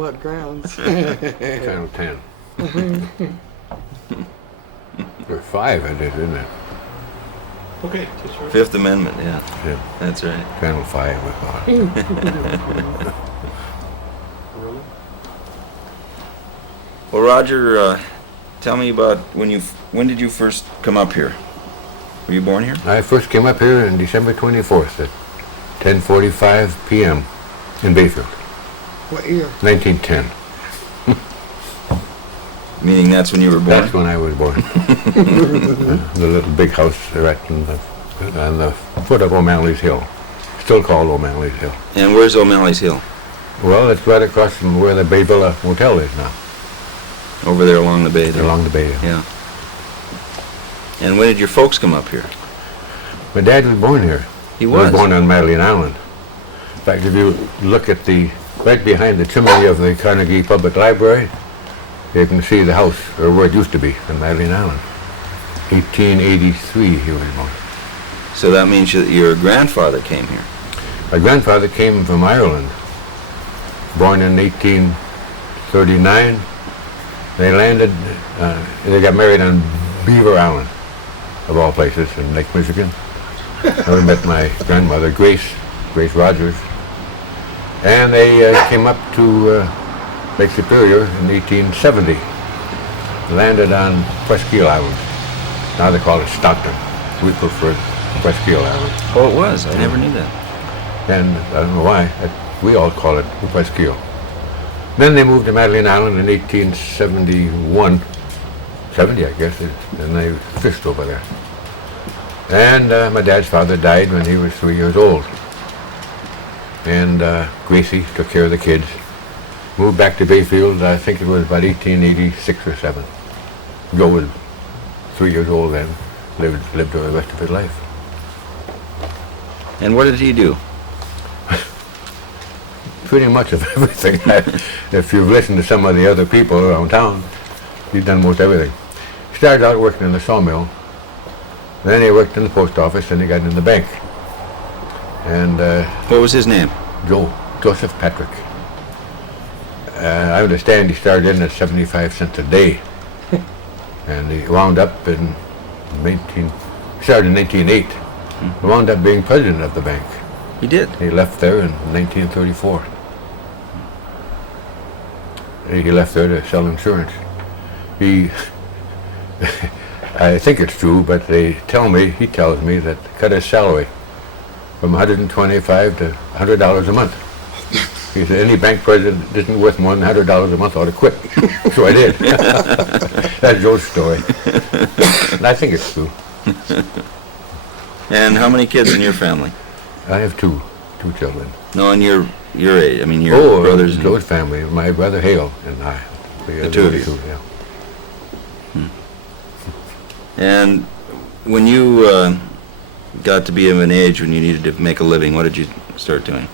What grounds? Channel 10. Or 5 I did, didn't it? Okay, just right. Fifth Amendment, yeah. Yeah. That's right. Channel 5 we call it. Really? Well, Roger, tell me about when did you first come up here? Were you born here? I first came up here on December 24th at 10:45 p.m. in Bayfield, What year? 1910. Meaning that's when you were born? That's when I was born. The little big house right on the foot of O'Malley's Hill, still called O'Malley's Hill. And where's O'Malley's Hill? Well, it's right across from where the Bay Villa Motel is now, Over there along the bay there. along the bay. Yeah. And when did your folks come up here? My dad was born here. He He was was? born on Madeline Island. In fact, if you look at right behind the chimney of the Carnegie Public Library, you can see the house, or where it used to be, on Madeline Island. 1883 he was born. So that means that your grandfather came here. My grandfather came from Ireland, born in 1839. They landed, they got married on Beaver Island, of all places, in Lake Michigan. I met my grandmother, Grace Rogers, and they came up to Lake Superior in 1870. Landed on Presqu'île Island. Now they call it Stockton. We prefer Presqu'île Island. Oh, it was? I never knew that. And I don't know why, we all call it Presqu'île. Then they moved to Madeline Island in 1871, 70 I guess, and they fished over there. And my dad's father died when he was 3 years old. And Gracie took care of the kids. Moved back to Bayfield, I think it was about 1886 or 7. Joe was 3 years old then, lived the rest of his life. And what did he do? Pretty much of everything. If you've listened to some of the other people around town, he's done most everything. He started out working in the sawmill, then he worked in the post office, then he got in the bank. And What was his name? Joseph Patrick. I understand he started in at 75 cents a day, and he wound up started in 1908. He wound up being president of the bank. He did. He left there in 1934. He left there to sell insurance. I think it's true, but he tells me that they cut his salary from $125 to $100 a month. He said any bank president isn't worth more than $100 a month ought to quit. So I did. That's Joe's story. And I think it's true. And how many kids in your family? I have two children. No, in your age. I mean, your brothers. and- Joe's family, my brother Hale and I. The two of you. Yeah. And when you got to be of an age when you needed to make a living, what did you start doing?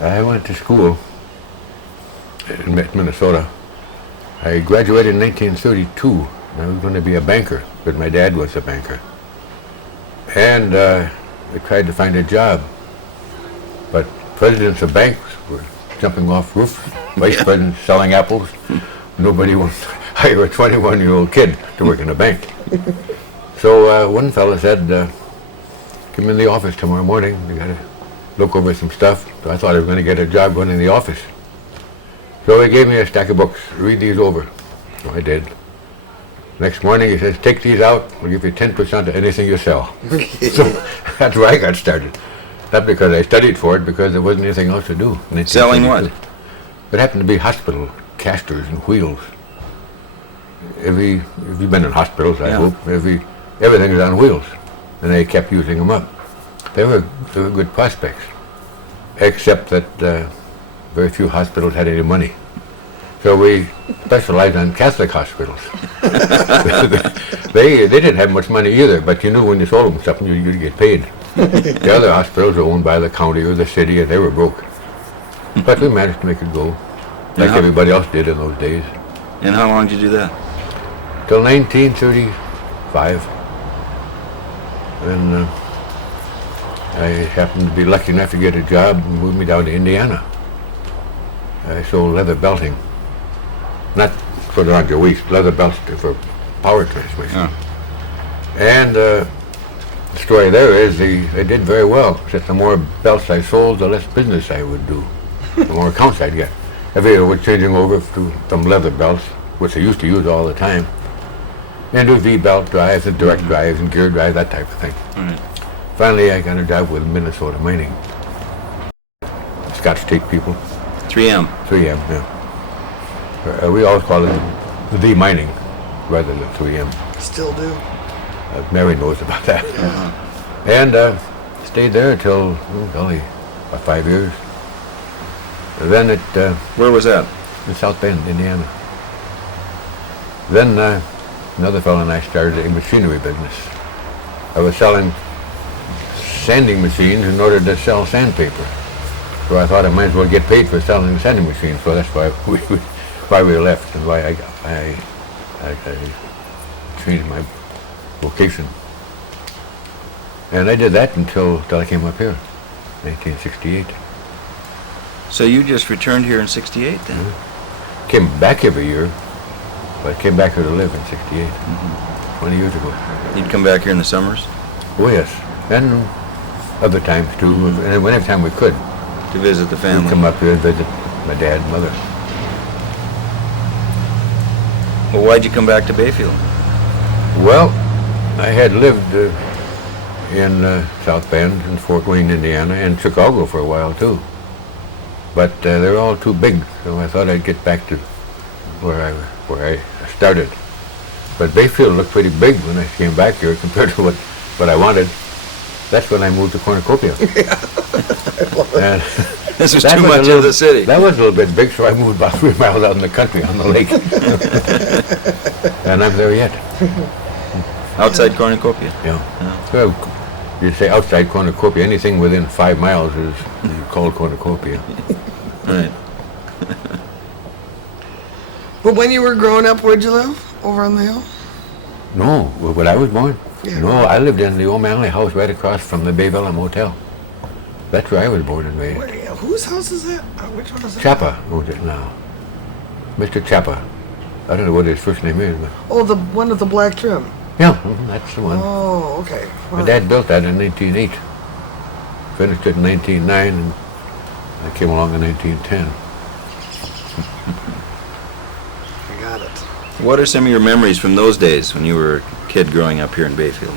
I went to school in Minnesota. I graduated in 1932. I was going to be a banker, but my dad was a banker. And I tried to find a job, but presidents of banks were jumping off roofs, vice presidents selling apples. Nobody wants to hire a 21-year-old kid to work in a bank. So one fellow said, come in the office tomorrow morning. You got to look over some stuff. So I thought I was going to get a job running the office. So he gave me a stack of books. Read these over. So I did. Next morning he says, take these out. We'll give you 10% of anything you sell. So that's where I got started. Not because I studied for it, because there wasn't anything else to do. Selling what? It happened to be hospital casters and wheels. If you've been in hospitals, I hope, everything is on wheels. And they kept using them up. They were good prospects, except that very few hospitals had any money. So we specialized on Catholic hospitals. They didn't have much money either, but you knew when you sold them something, you'd get paid. The other hospitals were owned by the county or the city, and they were broke. But we managed to make it go, like everybody else did in those days. And how long did you do that? Till 1935. And I happened to be lucky enough to get a job and moved me down to Indiana. I sold leather belting. Not for around your waist, leather belts for power transmission. Oh. And the story there is they did very well. Except the more belts I sold, the less business I would do. The more accounts I'd get. Every year we're changing over from leather belts, which I used to use all the time, into V-belt drives and direct drives and gear drives, that type of thing. Right. Finally, I got a job with Minnesota Mining. Scotch tape people. 3M. 3M, yeah. We always call it the mining rather than 3M. Still do. Mary knows about that. And stayed there until, golly, about 5 years. And then Where was that? in South Bend, Indiana. Then another fellow and I started a machinery business. I was selling sanding machines in order to sell sandpaper. So I thought I might as well get paid for selling sanding machines. So that's why we left and why I changed my vocation. And I did that until I came up here, 1968. So you just returned here in 68 then? Came back every year, but I came back here to live in 68, 20 years ago. You'd come back here in the summers Oh yes, and other times too, and whenever time we could. to visit the We'd family? come up here and visit my dad and mother. Well, why'd you come back to Bayfield? Well, I had lived in South Bend and Fort Wayne, Indiana, and Chicago for a while too. But they're all too big, so I thought I'd get back to where I started. But Bayfield looked pretty big when I came back here compared to what I wanted. That's when I moved to Cornucopia. And This was that too was a much little- of the city. That was a little bit big, so I moved about 3 miles out in the country on the lake. And I'm there yet. Outside Cornucopia? Yeah. So you say outside Cornucopia, anything within 5 miles is called Cornucopia. Right. But when you were growing up, where'd you live? Over on the hill? No, when I was born. Yeah. No, I lived in the O'Malley house right across from the Bayfield Motel. That's where I was born and raised. Whose house is that? Which one is that? Chapa owns it now. Mr. Chapa. I don't know what his first name is, but Oh, the one with the black trim. yeah, that's the one. Oh, okay. My dad built that in 1908. Finished it in 1909, and I came along in 1910. I got it. What are some of your memories from those days when you were a kid growing up here in Bayfield?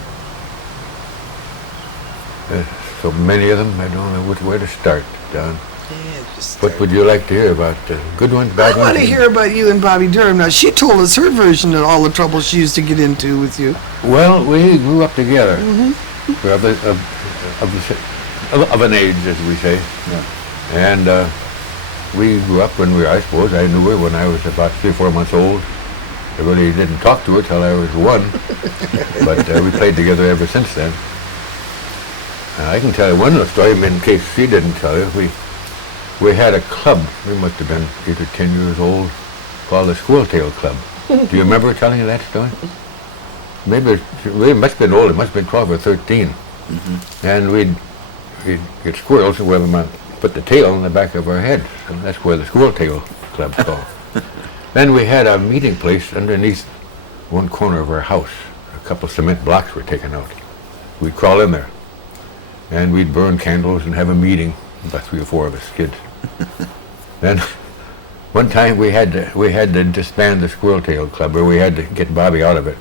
So many of them, I don't know where to start, Don. Yeah, just What would you like to hear about? Good ones, bad I ones? want to hear about you and Bobby Durham. Now, she told us her version of all the trouble she used to get into with you. Well, we grew up together. We're of an age, as we say. And we grew up when I suppose, I knew her when I was about 3 or 4 months old. I really didn't talk to her till I was 1, but we played together ever since then. I can tell you one little story, in case she didn't tell you. We had a club, we must have been 8 or 10 years old, called the Squirrel Tail Club. Do you remember telling you that story? Maybe we must have been old, it must have been 12 or 13. And we'd get squirrels and we'd put the tail on the back of our head. So that's where the Squirrel Tail Club's called. Then we had a meeting place underneath one corner of our house. A couple of cement blocks were taken out. We'd crawl in there. And we'd burn candles and have a meeting, about 3 or 4 of us kids. Then one time we had to disband the Squirrel Tail Club, or we had to get Bobby out of it.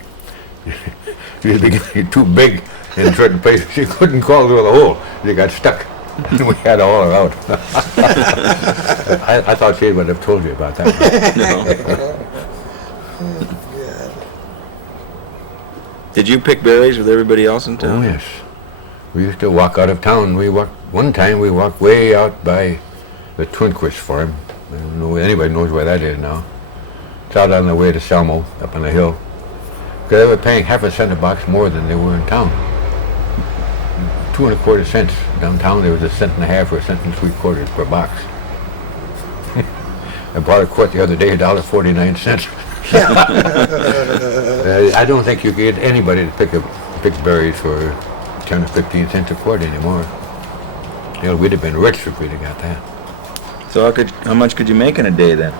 She was getting too big in certain places. She couldn't crawl through the hole. She got stuck. And we had to haul her out. I thought she would have told you about that. No. Did you pick berries with everybody else in Oh town? yes. We used to walk out of town. One time we walked way out by the Twinquist farm. I don't know if anybody knows where that is now. It's out on the way to Selmo, up on the hill. Because they were paying half a cent a box more than they were in town. 2 1/4 cents. Downtown there was 1.5 cents or 1.75 cents per box. I bought a quart the other day, $1.49. I don't think you could get anybody to pick berries for 10 or 15 cents a quart anymore. You know, we'd have been rich if we'd have got that. So how much could you make in a day then?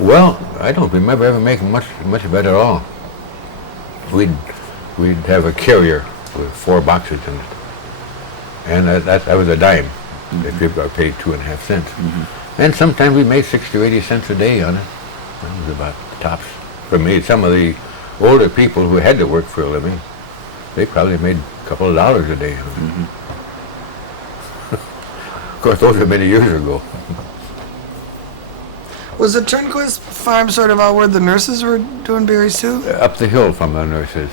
Well, I don't remember ever making much of it at all. We'd have a carrier with 4 boxes in it, and that was a dime. If you paid 2.5 cents, and sometimes we made 60 or 80 cents a day on it. That was about tops for me. Some of the older people who had to work for a living, they probably made a couple of dollars a day on it. Of course, those were many years ago. Was the Turnquist farm sort of out where the nurses were doing berries too? Up the hill from the nurses.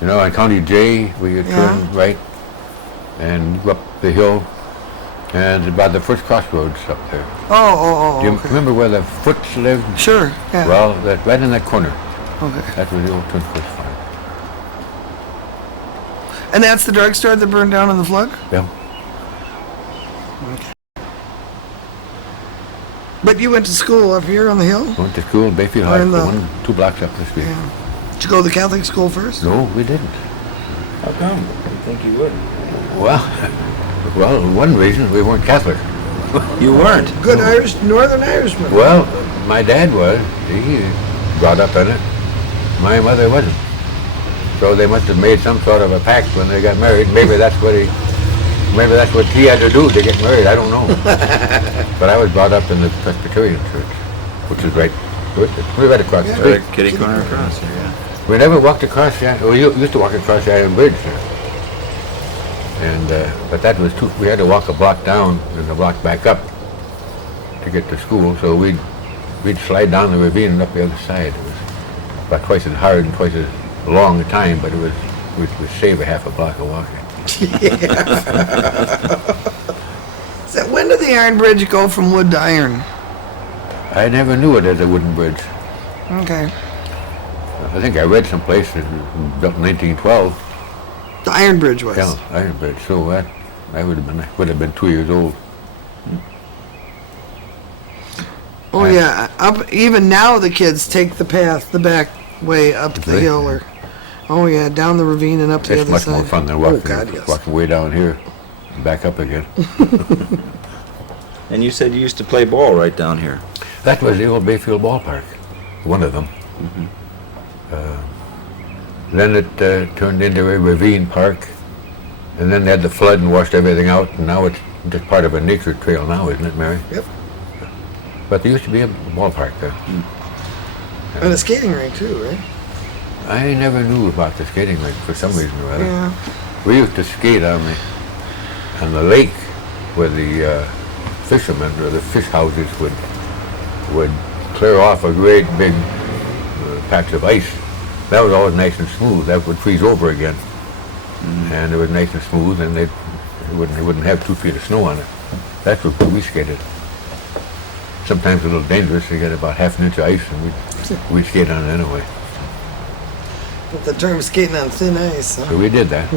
You know, on County J, where you turn right and go up the hill, and about the first crossroads up there. Oh, Do you okay. remember where the Foots lived? Sure, yeah. Well, right in that corner. Okay. That was the old Turnquist farm. And that's the drugstore that burned down in the flood? Yeah. But you went to school up here on the hill? Went to school in Bayfield Or High in the- School, 2 blocks up the street. Yeah. Did you go to the Catholic school first? No, we didn't. How come? You think you would? Well, one reason we weren't Catholic. You weren't. Good Irish, Northern Irishman. Well, my dad was. He brought up in it. My mother wasn't. So they must have made some sort of a pact when they got married. Maybe that's what he had to do to get married. I don't know. But I was brought up in the Presbyterian church, which is right across the street. Right, kitty corner across here, yeah. We never walked across the island. We used to walk across the Iron Bridge there. And, but that was too, we had to walk a block down and a block back up to get to school. So we'd slide down the ravine and up the other side. It was about twice as hard and twice as long a time, but we'd save a half a block of walking. So when did the Iron Bridge go from wood to iron? I never knew it as a wooden bridge. Okay. I think I read someplace that it was built in 1912. The Iron Bridge was. Yeah, Iron Bridge. So I would have been 2 years old. Oh yeah. Up even now the kids take the back way up the Really? hill or oh yeah, down the ravine and up the It's other much side. more fun than walking, Oh God, yes. walking way down here and back up again. And you said you used to play ball right down here. That was the old Bayfield ballpark, one of them. Then it turned into a ravine park, and then they had the flood and washed everything out, and now it's just part of a nature trail now, isn't it, Mary? Yep. But there used to be a ballpark there. And a skating rink too, right? I never knew about the skating rink for some reason or other. Yeah. We used to skate on the lake where the fishermen or the fish houses would clear off a great big patch of ice. That was always nice and smooth. That would freeze over again, and it was nice and smooth, and they wouldn't have 2 feet of snow on it. That's what we skated. Sometimes a little dangerous. You get about half an inch of ice, and we'd skate on it anyway. With the term skating on thin ice. So Huh? we did that.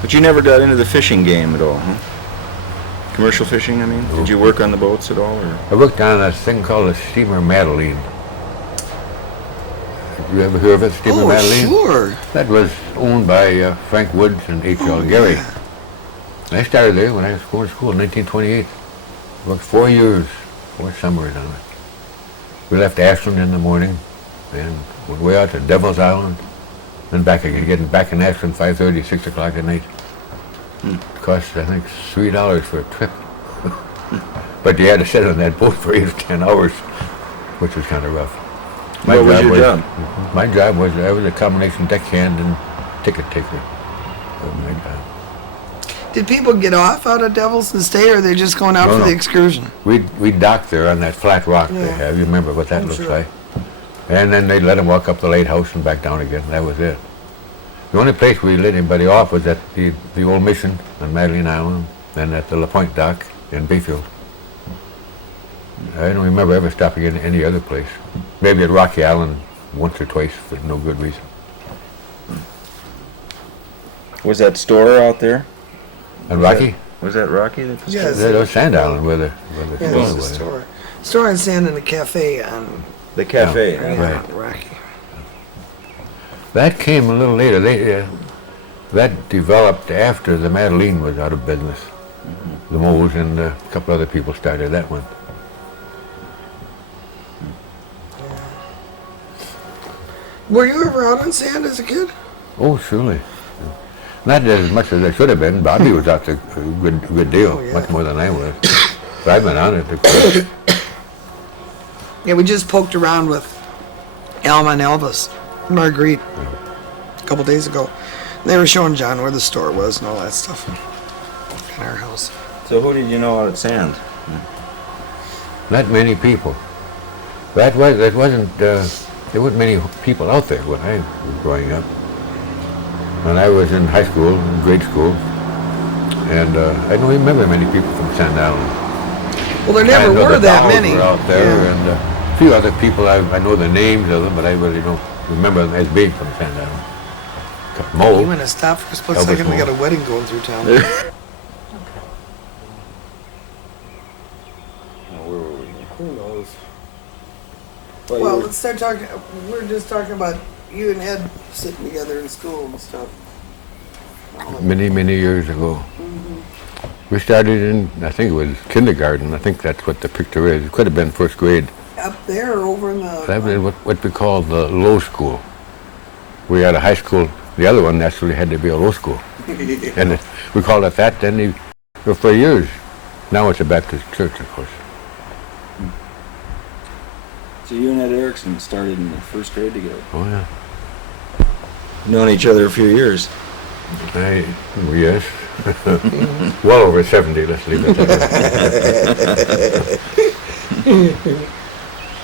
But you never got into the fishing game at all, huh? Commercial fishing, I mean? Did you work on the boats at all, or? I worked on a thing called the Steamer Madeline. You ever hear of it, Steamer Oh Madeline? sure. That was owned by Frank Woods and H.L. Gary. Yeah. I started there when I was going to school in 1928. Worked 4 years, 4 summers on it. We left Ashland in the morning and went way out to Devil's Island, then back again, getting back in Ashland 5:30, 6 o'clock at night. It cost, I think, $3 for a trip. But you had to sit on that boat for 8 or 10 hours, which was kind of rough. What was your job? My job was, I was a combination deckhand and ticket taker. That was my job. Did people get off out of Devil's and stay, or are they just going out No, for no. the excursion? We'd dock there on that flat rock they Yeah. have. You remember what that I'm looks sure. like. And then they'd let them walk up the lighthouse and back down again. That was it. The only place we let anybody off was at the old mission on Madeline Island and at the La Pointe dock in Bayfield. I don't remember ever stopping in any other place. Maybe at Rocky Island once or twice for no good reason. Was that store out there? And Rocky? Was that Rocky? That was Yes. There was Sand Island where the Yeah, store it's a was. store. Store and stand in a cafe on the cafe. Yeah. huh? Right. Rocky. That came a little later. That developed after the Madeline was out of business. The Moles and a couple other people started that one. Were you ever out on sand as a kid? Oh, surely. Not as much as I should have been. Bobby was out there a good deal, Oh, yeah. much more than I was. But I've been on it. Of course. Yeah, we just poked around with Alma and Elvis, Marguerite, a couple days ago. They were showing John where the store was and all that stuff in our house. So who did you know out at Sand? Not many people. That wasn't. There weren't many people out there when I was growing up. When I was in high school, grade school, and I don't remember many people from Sand Island. Well, there never I know were the that Dowells many. were out there, Yeah. and a few other people. I know the names of them, but I really don't remember them as being from Sand Island. You Mole. want to stop for a split Elvis second? We Mole. got a wedding going through town. Now, where were we? Who knows? Well, let's start talking. We're just talking about you and Ed sitting together in school and stuff. Many years ago. We started in, I think it was kindergarten. I think that's what the picture is. It could have been first grade. Up there or over in the... That was what we call the low school. We had a high school. The other one actually had to be a low school. And we called it that then for years. Now it's a Baptist church, of course. So you and Ed Erickson started in the first grade together. Oh, yeah. Known each other a few years. Yes. Well over 70, let's leave it at that.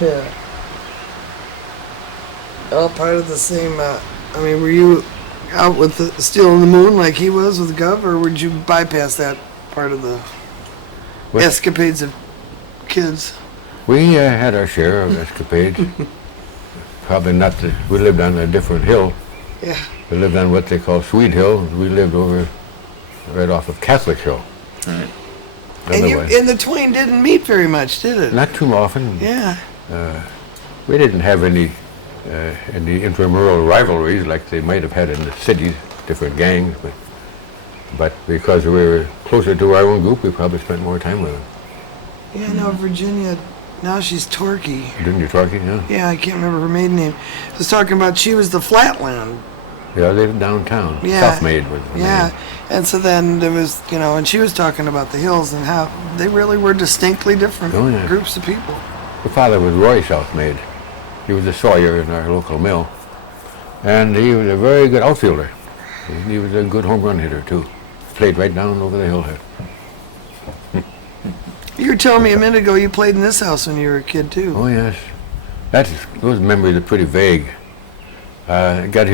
Yeah. All part of the same... I mean, were you out with the Steel in the Moon like he was with Gov, or would you bypass that part of the What? escapades of kids? We had our share of escapades. Probably not we lived on a different hill. Yeah. We lived on what they call Sweet Hill. We lived over right off of Catholic Hill. Right. And the twain didn't meet very much, did it? Not too often. Yeah. We didn't have any intramural rivalries like they might have had in the cities, different gangs, but because we were closer to our own group, we probably spent more time with them. Yeah, now Virginia, now she's Torquay. Didn't you, Torquay? Yeah. Yeah, I can't remember her maiden name. I was talking about she was the Flatland. Yeah, they lived downtown. Yeah. Self-made was the Yeah, name. and so then there was, and she was talking about the hills and how they really were distinctly different Oh, yeah. groups of people. Her father was Roy Self-made. He was a sawyer in our local mill, and he was a very good outfielder. He was a good home run hitter too. Played right down over the hill here. You were telling me a minute ago you played in this house when you were a kid too. Oh yes, those memories are pretty vague. I got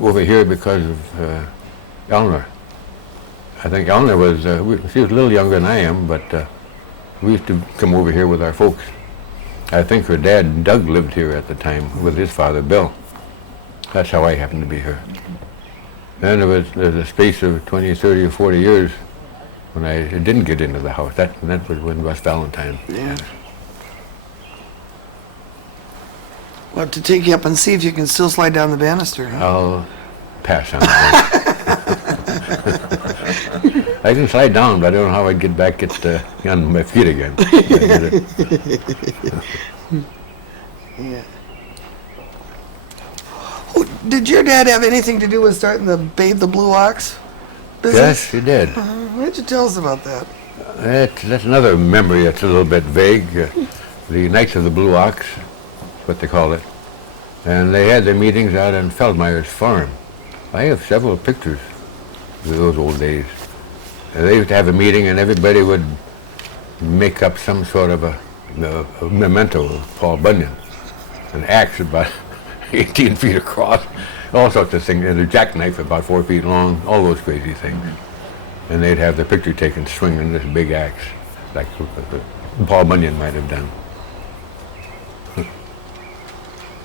over here because of Eleanor. I think Eleanor was she was a little younger than I am, but we used to come over here with our folks. I think her dad Doug lived here at the time with his father Bill. That's how I happened to be here. Then there was a space of 20, 30, or 40 years when I didn't get into the house. That was when Russ Valentine. Yeah. We'll have to take you up and see if you can still slide down the banister. Huh? I'll pass on that. I can slide down, but I don't know how I'd get back on my feet again. Yeah. Oh, did your dad have anything to do with starting the Babe the Blue Ox business? Yes, he did. Why don't you tell us about that? That's another memory that's a little bit vague. The Knights of the Blue Ox, what they call it. And they had their meetings out on Feldmeyer's farm. I have several pictures of those old days. And they used to have a meeting and everybody would make up some sort of a memento of Paul Bunyan. An axe about 18 feet across, all sorts of things, and a jackknife about 4 feet long, all those crazy things. And they'd have the picture taken swinging this big axe, like Paul Bunyan might have done.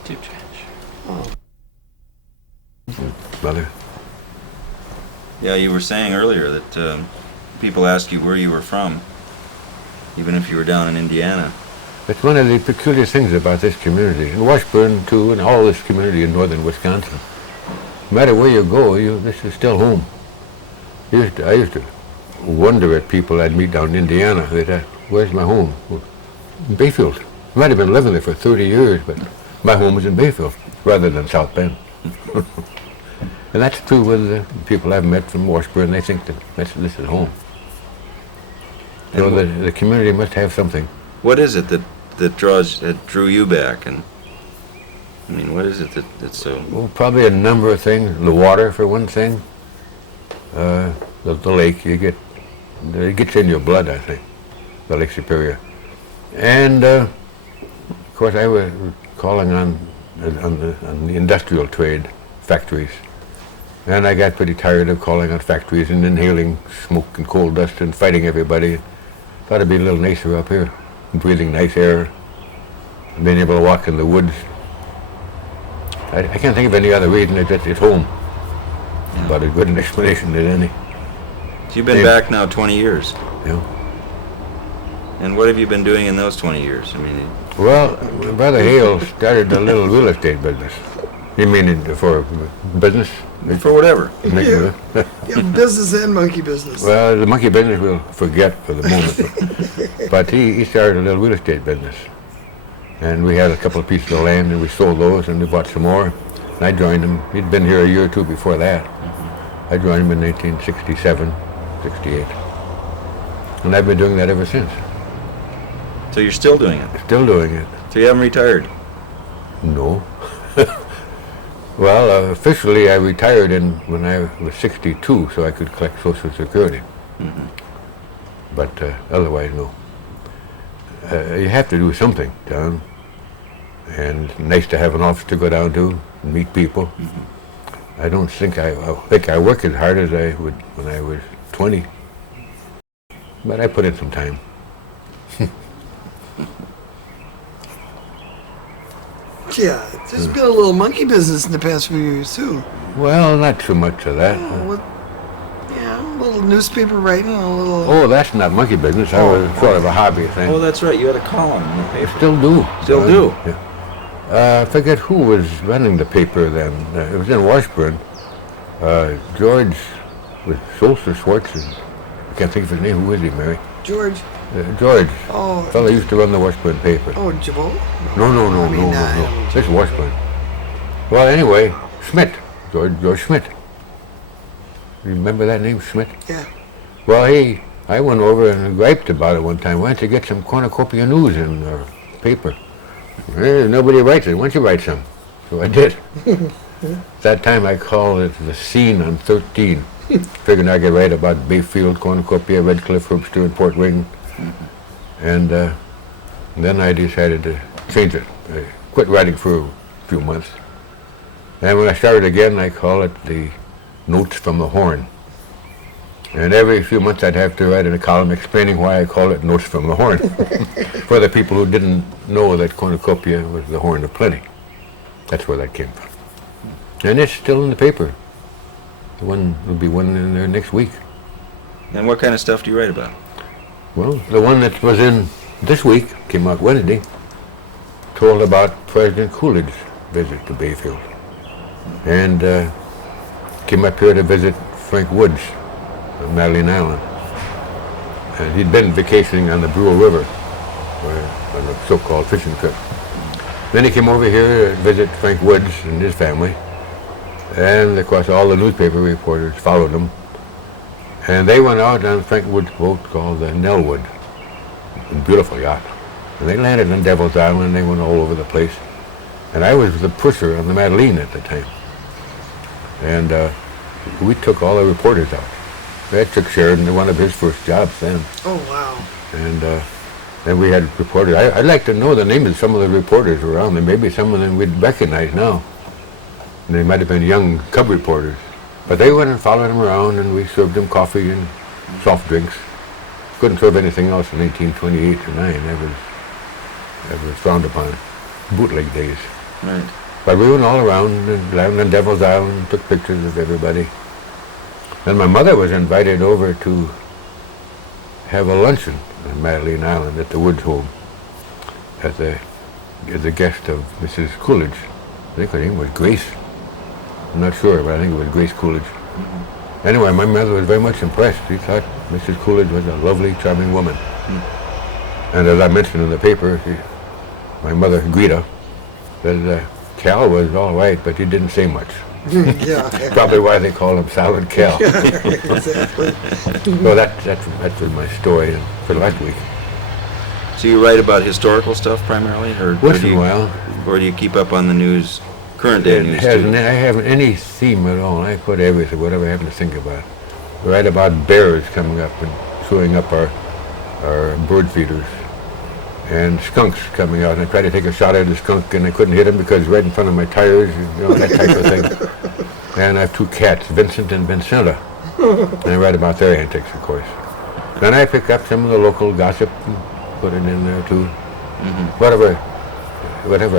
Tube change. Brother? Yeah, you were saying earlier that people ask you where you were from, even if you were down in Indiana. It's one of the peculiar things about this community, and Washburn too, and all this community in northern Wisconsin. No matter where you go, this is still home. I used to wonder at people I'd meet down in Indiana. They'd ask, where's my home? Well, in Bayfield. I might have been living there for 30 years, but my home was in Bayfield rather than South Bend. And that's true with the people I've met from Washburn. They think that this is home. So the community must have something. What is it that drew you back? And I mean, what is it that's so? Well, probably a number of things. The water, for one thing. The lake, it gets in your blood, I think. The Lake Superior. And, of course, I was calling on the industrial trade, factories. And I got pretty tired of calling on factories and inhaling smoke and coal dust and fighting everybody. Thought it'd be a little nicer up here, breathing nice air, and being able to walk in the woods. I can't think of any other reason. It's home. Yeah. About as good an explanation as any. So you've been back now 20 years. Yeah. And what have you been doing in those 20 years? I mean, Well, Brother Hale started a little real estate business. You mean for business? for whatever. Yeah. Yeah, business and monkey business. Well, the monkey business we'll forget for the moment. But he started a little real estate business. And we had a couple of pieces of land, and we sold those, and we bought some more. And I joined him. He'd been here a year or two before that. I joined him in 1967, 68. And I've been doing that ever since. So you're still doing it. Still doing it. So you haven't retired. No. Well, officially I retired when I was 62, so I could collect Social Security. But otherwise, no. You have to do something down, and it's nice to have an office to go down to and meet people. I don't think I work as hard as I would when I was 20, but I put in some time. Yeah, there's been a little monkey business in the past few years too. Well, not too much of that. Yeah, a little newspaper writing, a little. Oh, that's not monkey business. I was sort of a hobby thing. Oh, that's right. You had a column in the I paper. still do. Still do. Yeah. I forget who was running the paper then. It was in Washburn. George was Solster Schwartz. I can't think of his name. Who is he, Mary? George. George. Oh. Fellow used to run the Washburn paper. Oh, Jabot? No. I mean, This is Washburn. Well, anyway, Schmidt. George Schmidt. Remember that name, Schmidt? Yeah. Well, I went over and griped about it one time. Why don't you get some cornucopia news in our paper? Nobody writes it. Why don't you write some? So I did. That time I called it the Scene on 13. Figuring I could write about Bayfield, Cornucopia, Red Cliff, Herbster, and Port Wing. And then I decided to change it. I quit writing for a few months. And when I started again, I call it the Notes from the Horn. And every few months I'd have to write in a column explaining why I call it Notes from the Horn. For the people who didn't know that cornucopia was the horn of plenty. That's where that came from. And it's still in the paper. There'll be one in there next week. And what kind of stuff do you write about? Well, the one that was in this week, came out Wednesday, told about President Coolidge's visit to Bayfield. And came up here to visit Frank Woods on Madeline Island. And he'd been vacationing on the Brule River on a so-called fishing trip. Then he came over here to visit Frank Woods and his family. And, of course, all the newspaper reporters followed him. And they went out on Frank Wood's boat called the Nellwood, a beautiful yacht. And they landed on Devil's Island. They went all over the place. And I was the pusher on the Madeline at the time. And we took all the reporters out. That took Sheridan, one of his first jobs then. Oh, wow. And then we had reporters. I'd like to know the names of some of the reporters around there. Maybe some of them we'd recognize now. And they might have been young cub reporters. But they went and followed him around, and we served them coffee and soft drinks. Couldn't serve anything else in 1828 or 9. That was frowned upon. Bootleg days. Right. But we went all around and landed on Devil's Island, took pictures of everybody. Then my mother was invited over to have a luncheon on Madeline Island at the Woods home as a guest of Mrs. Coolidge. I think her name was Grace. I'm not sure, but I think it was Grace Coolidge. Anyway, my mother was very much impressed. She thought Mrs. Coolidge was a lovely, charming woman. And as I mentioned in the paper, my mother, Greta, said Cal was all right, but he didn't say much. Yeah. Probably why they call him Silent Cal. Exactly. So that was my story for last week. So you write about historical stuff primarily, Once in a while. or do you keep up on the news, current day news I too? haven't any theme at all. I put everything, whatever I happen to think about. I write about bears coming up and chewing up our bird feeders, and skunks coming out. And I tried to take a shot at the skunk, and I couldn't hit him because right in front of my tires, that type of thing. And I have 2 cats, Vincent and Vincenta, and I write about their antics, of course. Then I pick up some of the local gossip and put it in there too. Whatever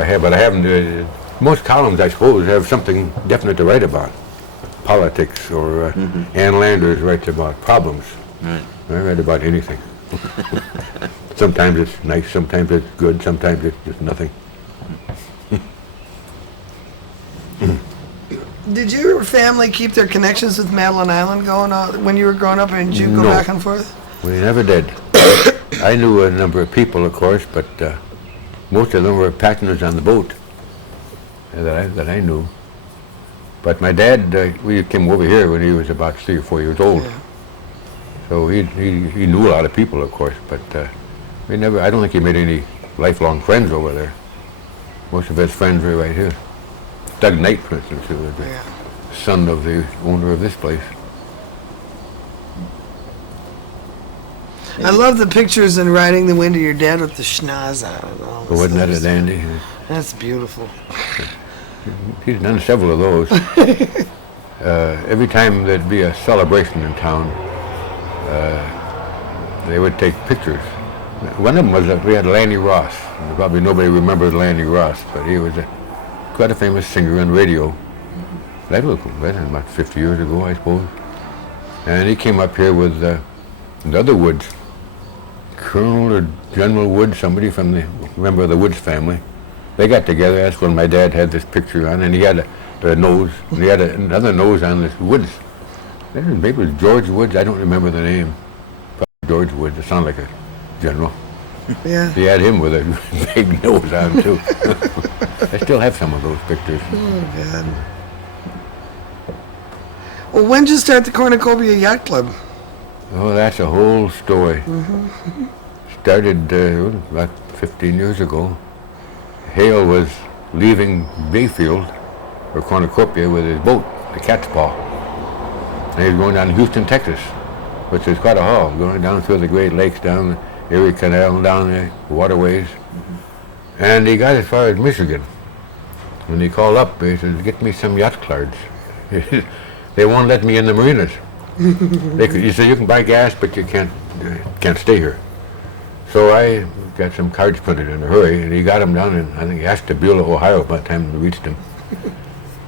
I have, but I haven't. Most columns, I suppose, have something definite to write about. Politics, or Ann Landers writes about problems. Right. I write about anything. Sometimes it's nice, sometimes it's good, sometimes it's just nothing. Did your family keep their connections with Madeline Island going on when you were growing up, and did you go No. back and forth? We never did. I knew a number of people, of course, but most of them were passengers on the boat that I knew. But my dad, we came over here when he was about 3 or 4 years old. Yeah. So he knew a lot of people, of course, but I don't think he made any lifelong friends over there. Most of his friends were right here. Doug Knight, for instance, who was the Yeah. son of the owner of this place. I love the pictures and riding the wind of your dad with the schnoz on and all. But wasn't that a stuff. dandy? That's beautiful. He's done several of those. Every time there'd be a celebration in town, they would take pictures. One of them was that we had Lanny Ross. And probably nobody remembers Lanny Ross, but he was quite a famous singer on radio. That was about 50 years ago, I suppose. And he came up here with the other Woods, Colonel or General Woods, somebody from the member of the Woods family. They got together. That's when my dad had this picture on, and he had a nose, and he had another nose on this Woods. Maybe it was George Woods. I don't remember the name. Probably George Woods. It sounded like a general. Yeah. He had him with a big nose on too. I still have some of those pictures. Oh, God. Well, when did you start the Cornucopia Yacht Club? Oh, that's a whole story. Started about 15 years ago. Hale was leaving Bayfield for Cornucopia with his boat, the Cat's Paw. And he was going down to Houston, Texas, which is quite a haul, going down through the Great Lakes, down the Erie Canal, down the waterways. And he got as far as Michigan. When he called up, he said, "Get me some yacht cards." They won't let me in the marinas. He said, "You can buy gas, but you can't stay here." So I got some cards printed in a hurry, and he got them down in, I think, Ashtabula, Ohio, by the time we reached him.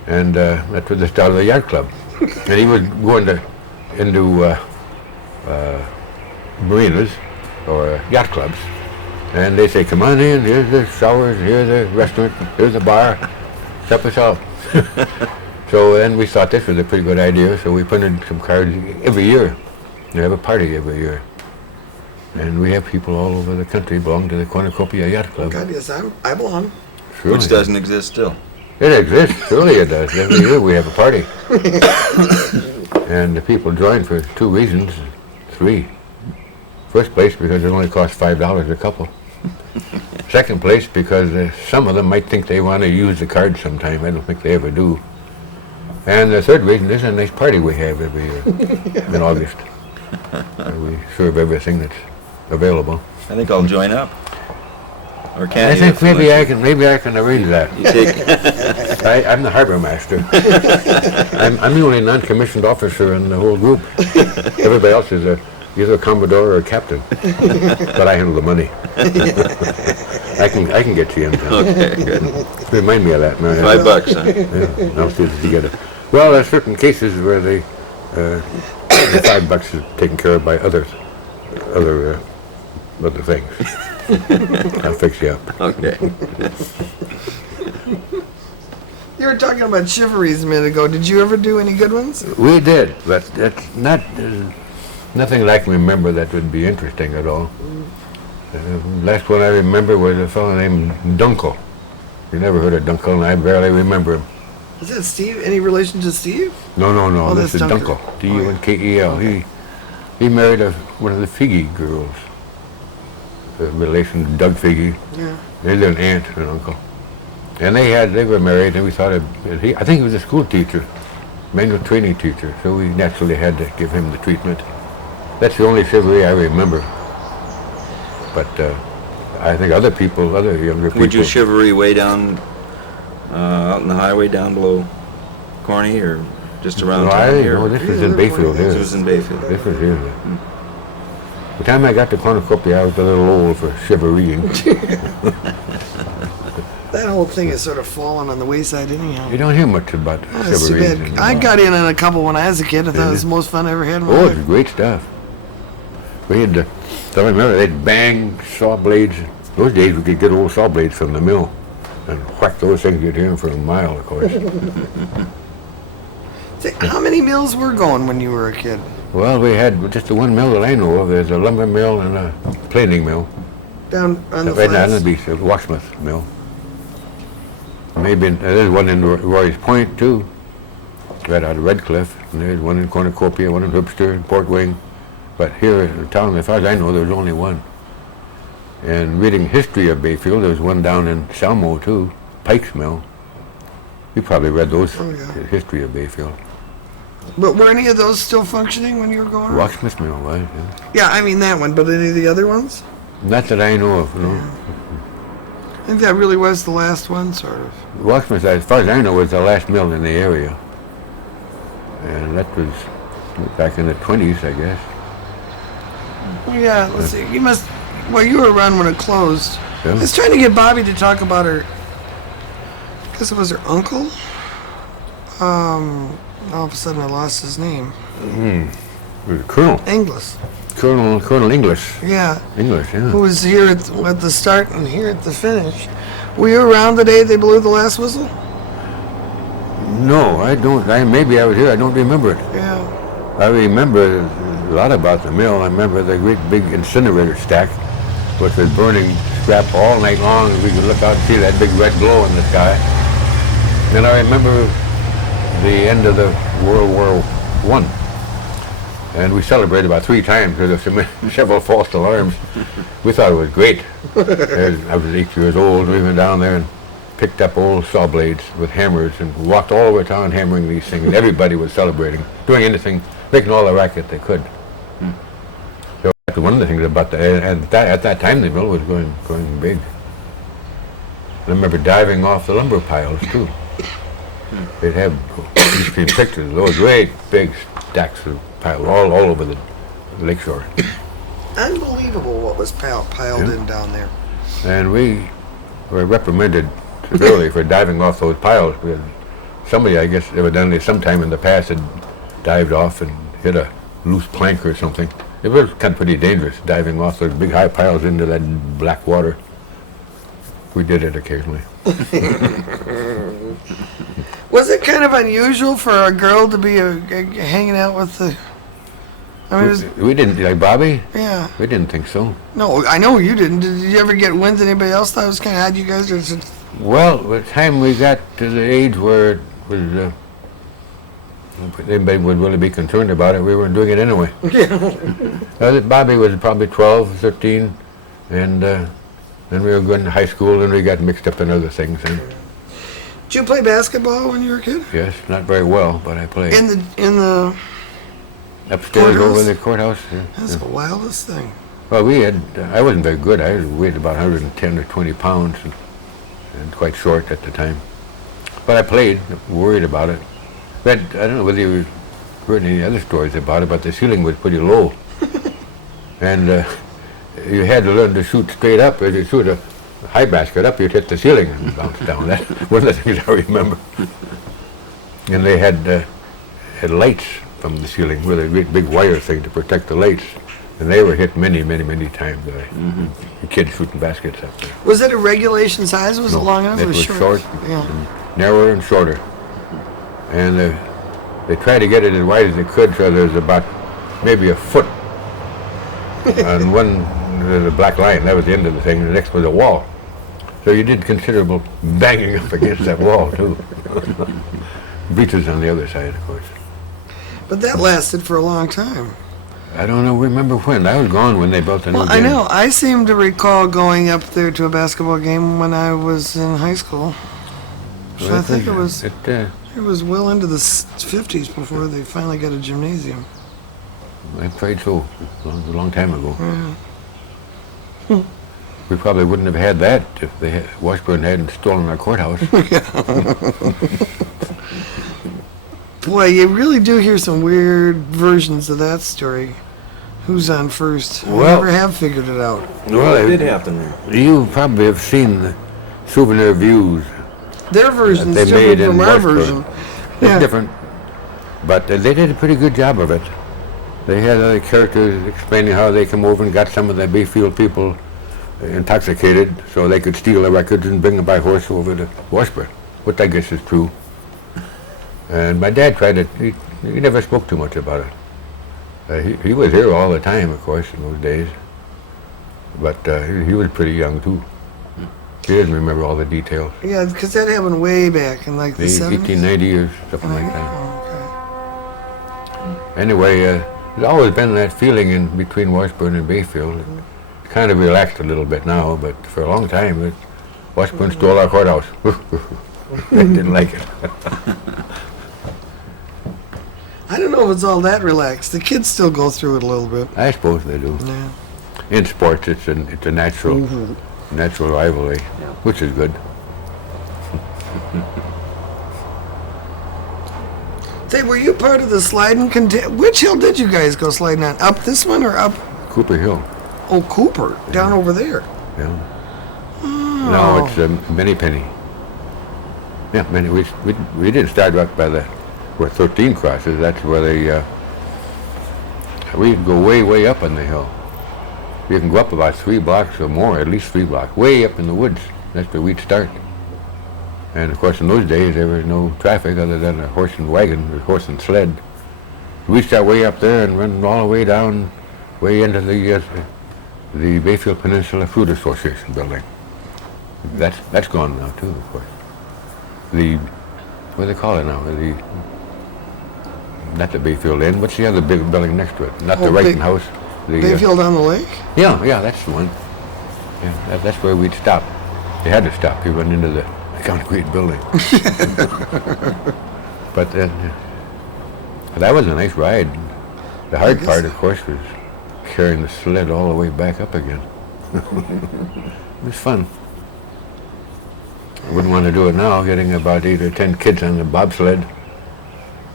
And that was the start of the yacht club. And he was going into marinas or yacht clubs, and they say, "Come on in, here's the showers, here's the restaurant, here's the bar, help us out." So then we thought this was a pretty good idea, so we printed some cards every year. We have a party every year. And we have people all over the country belong to the Cornucopia Yacht Club. God, yes, I belong. Surely. Which doesn't exist still. It exists, surely it does. Every year we have a party. And the people join for 2 reasons, 3. First place, because it only costs $5 a couple. Second place, because some of them might think they want to use the card sometime. I don't think they ever do. And the third reason is a nice party we have every year in August. We serve everything that's available. I think I'll join up. Or can I you? think maybe I can arrange that. You take, I'm the harbor master. I'm the only non-commissioned officer in the whole group. Everybody else is either a commodore or a captain. But I handle the money. I can get you in. okay, good. Remind me of that. Man. $5, huh? Yeah, I'll see if you get it. Well, there are certain cases where the $5 is taken care of by other things. I'll fix you up. Okay. You were talking about chivalries a minute ago. Did you ever do any good ones? We did, but that's not nothing that I can remember that would be interesting at all. Last one I remember was a fellow named Dunkel. You never heard of Dunkel, and I barely remember him. Is that Steve? Any relation to Steve? No. Oh, This is that's Dunkel. Dunkel. D-U-N-K-E-L. He married one of the Figge girls. A relation to Doug Figge. Yeah. They're an aunt and uncle. And they were married, and we thought I think he was a school teacher, manual training teacher, so we naturally had to give him the treatment. That's the only chivalry I remember. But I think other younger people... Would you chivalry way down, out in the highway down below Corny, or just around town here? No, this was in Bayfield here. This was in Bayfield. This was here. The time I got to Cornucopia, I was a little old for chivalrying. That whole thing is sort of fallen on the wayside anyhow. You don't hear much about That's too chivalry. bad. I got in on a couple when I was a kid. I thought it was the most fun I ever had in my Oh, life. it's great stuff. We had I remember they'd bang saw blades. Those days we could get old saw blades from the mill and whack those things. You'd hear them for a mile, of course. Say, how many mills were going when you were a kid? Well, we had just the one mill that I know of. There's a lumber mill and a planing mill. Down on the Right down flats? the beach, a locksmith mill. Maybe there's one in Roy's Point too, right out of Red Cliff. And there's one in Cornucopia, one in Webster, and Port Wing. But here in the town, as far as I know, there's only one. And reading history of Bayfield, there's one down in Salmo too, Pike's Mill. You probably read those, Oh, yeah. the history of Bayfield. But were any of those still functioning when you were going around? Locksmith Mill, right? Yeah. Yeah, I mean that one, but any of the other ones? Not that I know of, no. I think that really was the last one, sort of. Locksmith, as far as I know, was the last mill in the area. And that was back in the 20s, I guess. Well, yeah, let's see. You must... Well, you were around when it closed. Yeah. I was trying to get Bobby to talk about her... I guess it was her uncle? All of a sudden I lost his name. It was Colonel. Inglis. Colonel English. Yeah. English, yeah. Who was here at the start and here at the finish. Were you around the day they blew the last whistle? No, I don't. Maybe I was here. I don't remember it. Yeah. I remember a lot about the mill. I remember the great big incinerator stack, which was burning scrap all night long. We could look out and see that big red glow in the sky. And I remember the end of the World War I. And we celebrated about 3 times because there were several false alarms. We thought it was great. I was 8 years old. We went down there and picked up old saw blades with hammers and walked all over town hammering these things. And everybody was celebrating, doing anything, making all the racket they could. So that's one of the things about at that time the mill was going big. I remember diving off the lumber piles too. They'd have these pictures of those great big stacks of piles all over the lakeshore. Unbelievable what was piled in down there. And we were reprimanded severely for diving off those piles. Somebody, I guess, evidently sometime in the past had dived off and hit a loose plank or something. It was kind of pretty dangerous, diving off those big high piles into that black water. We did it occasionally. Was it kind of unusual for a girl to be hanging out with the... I mean, We didn't, like Bobby? yeah. We didn't think so. No, I know you didn't. Did you ever get wind that anybody else thought it was kind of odd you guys are... Well, by the time we got to the age where it was, anybody would really be concerned about it, we weren't doing it anyway. Bobby was probably 12, 13, and then we were going to high school and we got mixed up in other things. And Did you play basketball when you were a kid? yes, not very well, but I played. In the Upstairs courthouse? over the courthouse. Yeah, That's yeah. the wildest thing. Well, I wasn't very good. I weighed about 110 or 20 pounds and quite short at the time. But I played, worried about it. But I don't know whether you heard any other stories about it, but the ceiling was pretty low. And you had to learn to shoot straight up. If you shoot a high basket up, you'd hit the ceiling and bounce down. That's one of the things I remember. And they had lights from the ceiling with a great big wire thing to protect the lights. And they were hit many, many, many times. The kids shooting baskets up there. Was it a regulation size? Was it long enough? It was short. Yeah. narrower and shorter. And they tried to get it as wide as they could, so there's about maybe a foot on one, the black line. That was the end of the thing. The next was a wall. So you did considerable banging up against that wall, too. Bleachers on the other side, of course. But that lasted for a long time. I don't know, remember when. I was gone when they built the new Well, gym. I know. I seem to recall going up there to a basketball game when I was in high school. So I think it was well into the 50s before they finally got a gymnasium. I'm afraid so. A long time ago. Yeah. We probably wouldn't have had that if Washburn hadn't stolen our courthouse. Boy, you really do hear some weird versions of that story. Who's on first? I Well- never have figured it out. Well, It did happen there. you probably have seen the souvenir views. Their version's They made different in from our Washburn. version. It's Yeah. different, but they did a pretty good job of it. They had other characters explaining how they come over and got some of the Bayfield people intoxicated so they could steal the records and bring them by horse over to Washburn, which I guess is true. And my dad tried it. He never spoke too much about it. He was here all the time, of course, in those days. But he was pretty young, too. He didn't remember all the details. Yeah, because that happened way back in like the 70s. 1890 or something like that. Oh, Anyway, there's always been that feeling in between Washburn and Bayfield. It's kind of relaxed a little bit now, but for a long time, Washburn stole our courthouse. I didn't like it. I don't know if it's all that relaxed. The kids still go through it a little bit. I suppose they do. Yeah. In sports, it's a natural rivalry, which is good. Say, were you part of the sliding Which hill did you guys go sliding on? Up this one or up? Cooper Hill. Oh, Cooper, down over there. Yeah. Oh. No, it's Many Penny. Yeah, we didn't start up by where 13 crosses. That's where we go way up on the hill. You can go up about 3 blocks or more, at least 3 blocks, way up in the woods. That's where we'd start. And of course, in those days, there was no traffic other than a horse and wagon, or horse and sled. We'd start way up there and run all the way down, way into the Bayfield Peninsula Food Association building. That's gone now too, of course. What do they call it now? Not the Bayfield Inn. What's the other big building next to it? Not the Wrighton House. Bayfield on the lake? Yeah, that's the one. Yeah, that's where we'd stop. You had to stop. You run into the concrete building. But that was a nice ride. The hard part, of course, was carrying the sled all the way back up again. It was fun. I wouldn't want to do it now, getting about 8 or 10 kids on the bobsled,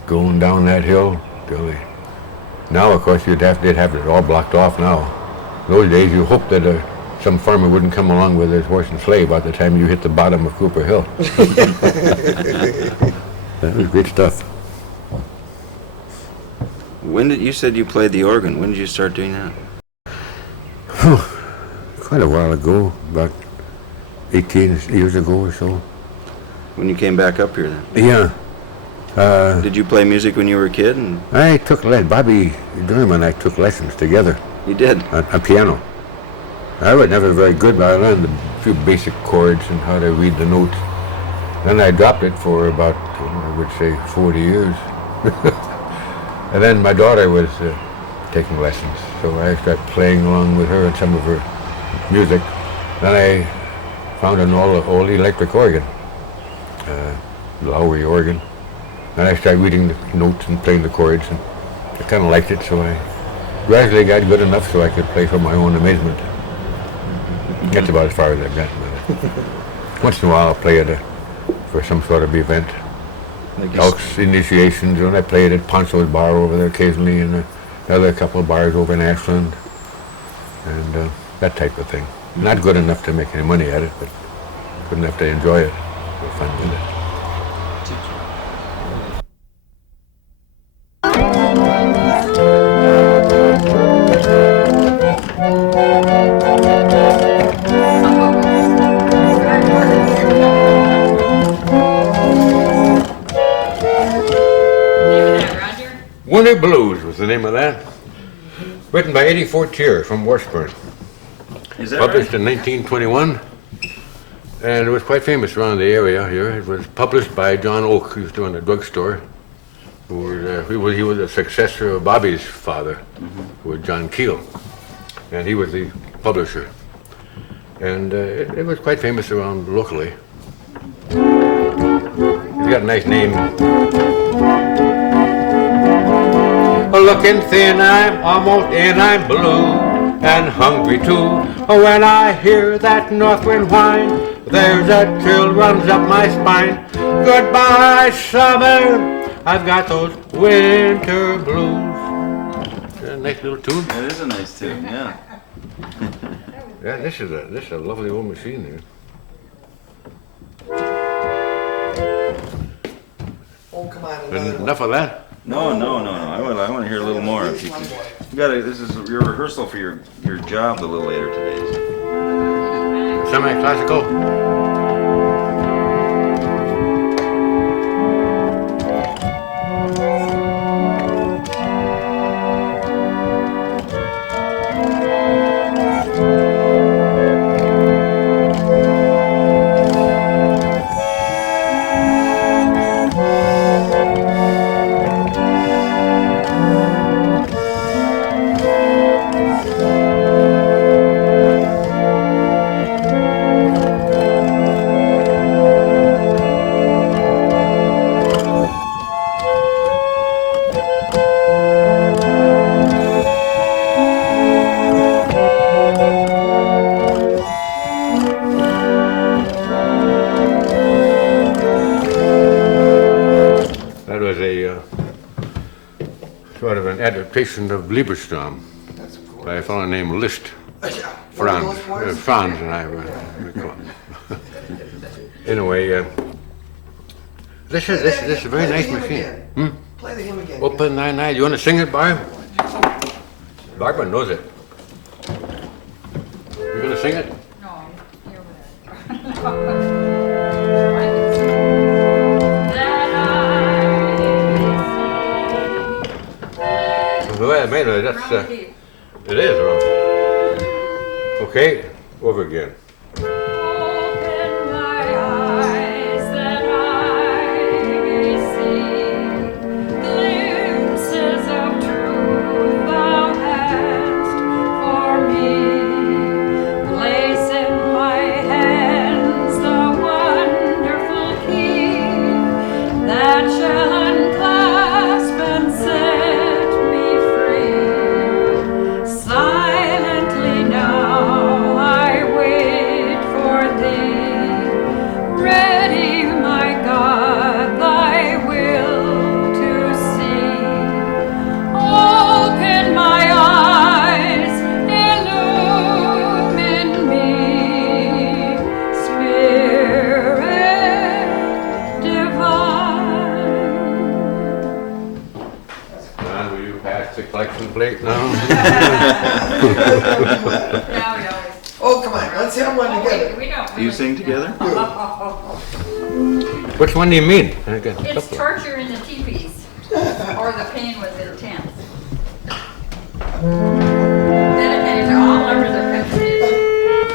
going down that hill. Now, of course, they'd have it all blocked off now. Those days, you hoped that some farmer wouldn't come along with his horse and sleigh by the time you hit the bottom of Cooper Hill. That was great stuff. You said you played the organ. When did you start doing that? Quite a while ago, about 18 years ago or so. When you came back up here then? Yeah. Did you play music when you were a kid? And I took Bobby Durham and I took lessons together you did? on piano. I was never very good, but I learned a few basic chords and how to read the notes. Then I dropped it for about, I would say, 40 years. And then my daughter was taking lessons, so I started playing along with her and some of her music. Then I found an old electric organ, Lowry organ. And I started reading the notes and playing the chords, and I kind of liked it, so I gradually got good enough so I could play for my own amazement. That's about as far as I've gotten with it. Once in a while I'll play it for some sort of event. Elks initiations, and I played at Poncho's bar over there occasionally, and another couple of bars over in Ashland, and that type of thing. Not good enough to make any money at it, but good enough to enjoy it. Have fun with it. Winter Blues was the name of that. Written by Eddie Fortier from Washburn. Is that Published right? in 1921. And it was quite famous around the area here. It was published by John Oak, who was doing a drugstore. He was a successor of Bobby's father, who was John Keel. And he was the publisher. And it was quite famous around locally. He's got a nice name. Looking thin, I'm almost in, I'm blue and hungry too. When I hear that north wind whine, there's a chill runs up my spine. Goodbye, summer, I've got those winter blues. A nice little tune. That is a nice tune, yeah. Yeah, this is a lovely old machine there. Oh, come on. And enough of that. No. I want to hear a little more. If you can. You gotta. This is your rehearsal for your job a little later today. Semi-classical. That was a sort of an adaptation of Lieberstrom by a fellow named Liszt. Franz and I were. Anyway, this is a very nice machine. Play the hymn again. Open 9-9. You want to sing it, Barb? Barbara knows it. You going to sing it? No, you're with it. The way I made it, that's it is wrong. Okay, over again. Open my eyes that I may see glimpses of truth thou hast for me. Place in my hands the wonderful key that shall unclasp and set me free. Silently now I wait for thee, ready, my God, thy will to see. Open my eyes, illumine me, Spirit divine. Don, will you pass the collection plate now? Now we always. Oh, come on. Let's hit one together. We don't. Do you sing together? Which one do you mean? I got a It's couple. torture in the teepees, or the pain was intense. Dedicated to all lovers of country.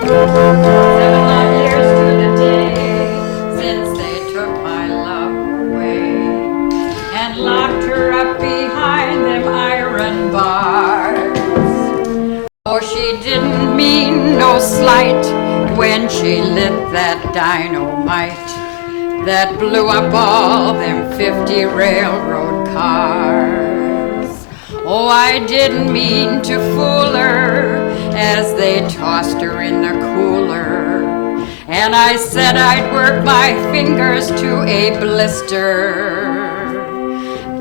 7 long years to the day since they took my love away and locked her up behind them iron bars. Oh, she didn't mean no slight when she lit that dynamite that blew up all them 50 railroad cars. Oh, I didn't mean to fool her as they tossed her in the cooler. And I said I'd work my fingers to a blister.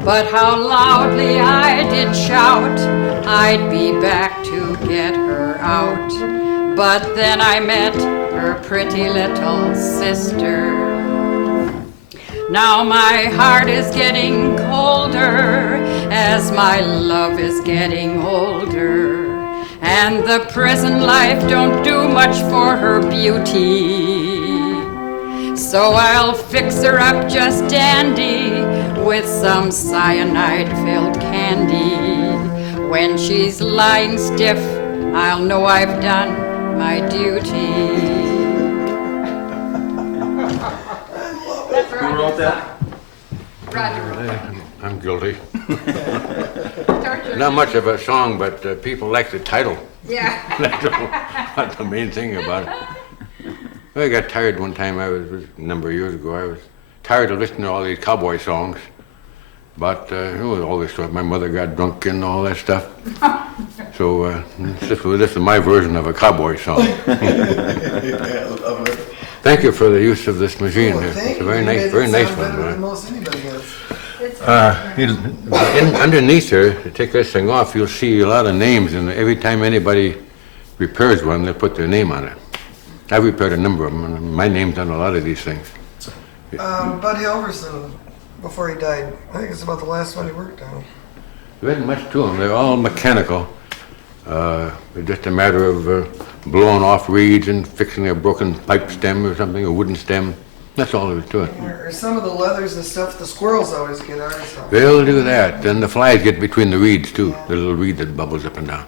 But how loudly I did shout, I'd be back to get her out. But then I met her pretty little sister. Now my heart is getting colder as my love is getting older. And the prison life don't do much for her beauty. So I'll fix her up just dandy with some cyanide-filled candy. When she's lying stiff, I'll know I've done my duty. Who wrote that? Roger. I'm guilty. Not much of a song, but people like the title. Yeah. That's the main thing about it. I got tired one time, it was a number of years ago, I was tired of listening to all these cowboy songs. But all this stuff, my mother got drunk and all that stuff. So this is my version of a cowboy song. Thank you for the use of this machine. Oh, thank It's a you. very You nice, made very it nice sound one. better than most anybody has. Underneath there, to take this thing off, you'll see a lot of names, and every time anybody repairs one, they put their name on it. I've repaired a number of them, and my name's on a lot of these things. Bud Halverson, before he died, I think it's about the last one he worked on. There isn't much to them. They're all mechanical. It's just a matter of blowing off reeds and fixing a broken pipe stem or something, a wooden stem. That's all there is to it. Or some of the leathers and stuff the squirrels always get ours. They'll do that. Then the flies get between the reeds too, the little reed that bubbles up and down.